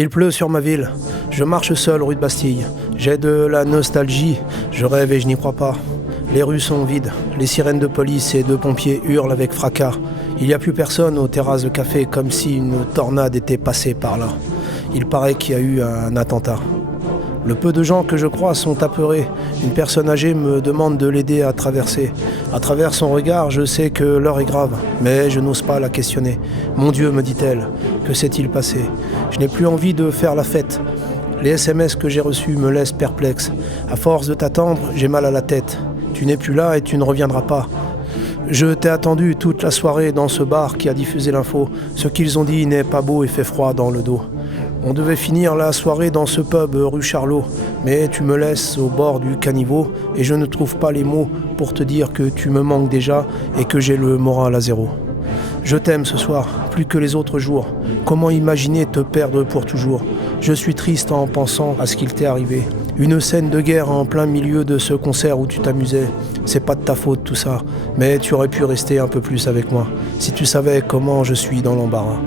Il pleut sur ma ville. Je marche seul rue de Bastille. J'ai de la nostalgie. Je rêve et je n'y crois pas. Les rues sont vides. Les sirènes de police et de pompiers hurlent avec fracas. Il n'y a plus personne aux terrasses de café, comme si une tornade était passée par là. Il paraît qu'il y a eu un attentat. Le peu de gens que je crois sont apeurés. Une personne âgée me demande de l'aider à traverser. À travers son regard, je sais que l'heure est grave, mais je n'ose pas la questionner. Mon Dieu, me dit-elle, que s'est-il passé? Je n'ai plus envie de faire la fête. Les SMS que j'ai reçus me laissent perplexe. À force de t'attendre, j'ai mal à la tête. Tu n'es plus là et tu ne reviendras pas. Je t'ai attendu toute la soirée dans ce bar qui a diffusé l'info. Ce qu'ils ont dit n'est pas beau et fait froid dans le dos. On devait finir la soirée dans ce pub rue Charlot, mais tu me laisses au bord du caniveau et je ne trouve pas les mots pour te dire que tu me manques déjà et que j'ai le moral à zéro. Je t'aime ce soir, plus que les autres jours. Comment imaginer te perdre pour toujours? Je suis triste en pensant à ce qu'il t'est arrivé. Une scène de guerre en plein milieu de ce concert où tu t'amusais. C'est pas de ta faute tout ça, mais tu aurais pu rester un peu plus avec moi, si tu savais comment je suis dans l'embarras.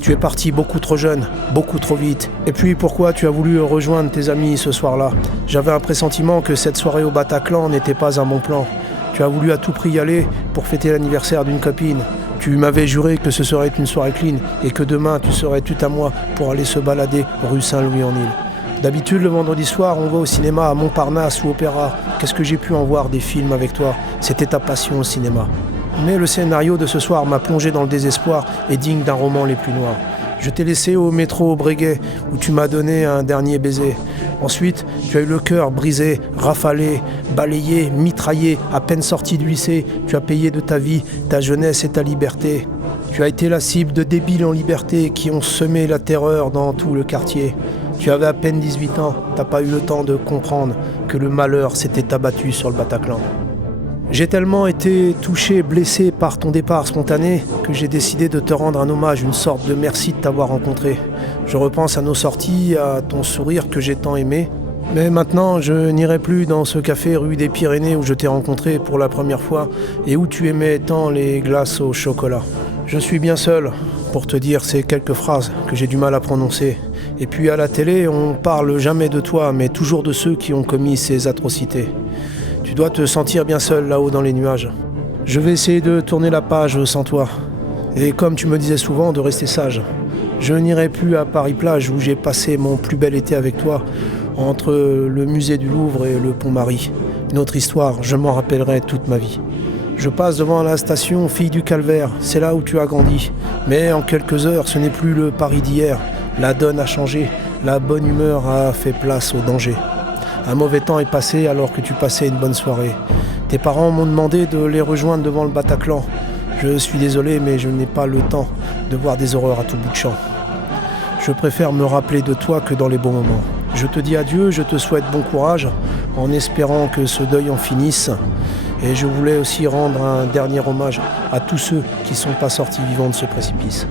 Tu es parti beaucoup trop jeune, beaucoup trop vite. Et puis pourquoi tu as voulu rejoindre tes amis ce soir-là? J'avais un pressentiment que cette soirée au Bataclan n'était pas un bon plan. Tu as voulu à tout prix y aller pour fêter l'anniversaire d'une copine. Tu m'avais juré que ce serait une soirée clean et que demain tu serais tout à moi pour aller se balader rue Saint-Louis-en-Île. D'habitude, le vendredi soir, on va au cinéma à Montparnasse ou Opéra. Qu'est-ce que j'ai pu en voir des films avec toi? C'était ta passion, le cinéma. Mais le scénario de ce soir m'a plongé dans le désespoir et digne d'un roman les plus noirs. Je t'ai laissé au métro Breguet, où tu m'as donné un dernier baiser. Ensuite, tu as eu le cœur brisé, rafalé, balayé, mitraillé, à peine sorti du lycée. Tu as payé de ta vie, ta jeunesse et ta liberté. Tu as été la cible de débiles en liberté qui ont semé la terreur dans tout le quartier. Tu avais à peine 18 ans, t'as pas eu le temps de comprendre que le malheur s'était abattu sur le Bataclan. J'ai tellement été touché, blessé par ton départ spontané que j'ai décidé de te rendre un hommage, une sorte de merci de t'avoir rencontré. Je repense à nos sorties, à ton sourire que j'ai tant aimé. Mais maintenant, je n'irai plus dans ce café rue des Pyrénées où je t'ai rencontré pour la première fois et où tu aimais tant les glaces au chocolat. Je suis bien seul pour te dire ces quelques phrases que j'ai du mal à prononcer. Et puis à la télé, on parle jamais de toi, mais toujours de ceux qui ont commis ces atrocités. Tu dois te sentir bien seul là-haut dans les nuages. Je vais essayer de tourner la page sans toi. Et comme tu me disais souvent, de rester sage. Je n'irai plus à Paris-Plage où j'ai passé mon plus bel été avec toi, entre le musée du Louvre et le Pont-Marie. Une autre histoire, je m'en rappellerai toute ma vie. Je passe devant la station Fille du Calvaire, c'est là où tu as grandi. Mais en quelques heures, ce n'est plus le Paris d'hier. La donne a changé, la bonne humeur a fait place au danger. Un mauvais temps est passé alors que tu passais une bonne soirée. Tes parents m'ont demandé de les rejoindre devant le Bataclan. Je suis désolé, mais je n'ai pas le temps de voir des horreurs à tout bout de champ. Je préfère me rappeler de toi que dans les bons moments. Je te dis adieu, je te souhaite bon courage, en espérant que ce deuil en finisse. Et je voulais aussi rendre un dernier hommage à tous ceux qui ne sont pas sortis vivants de ce précipice.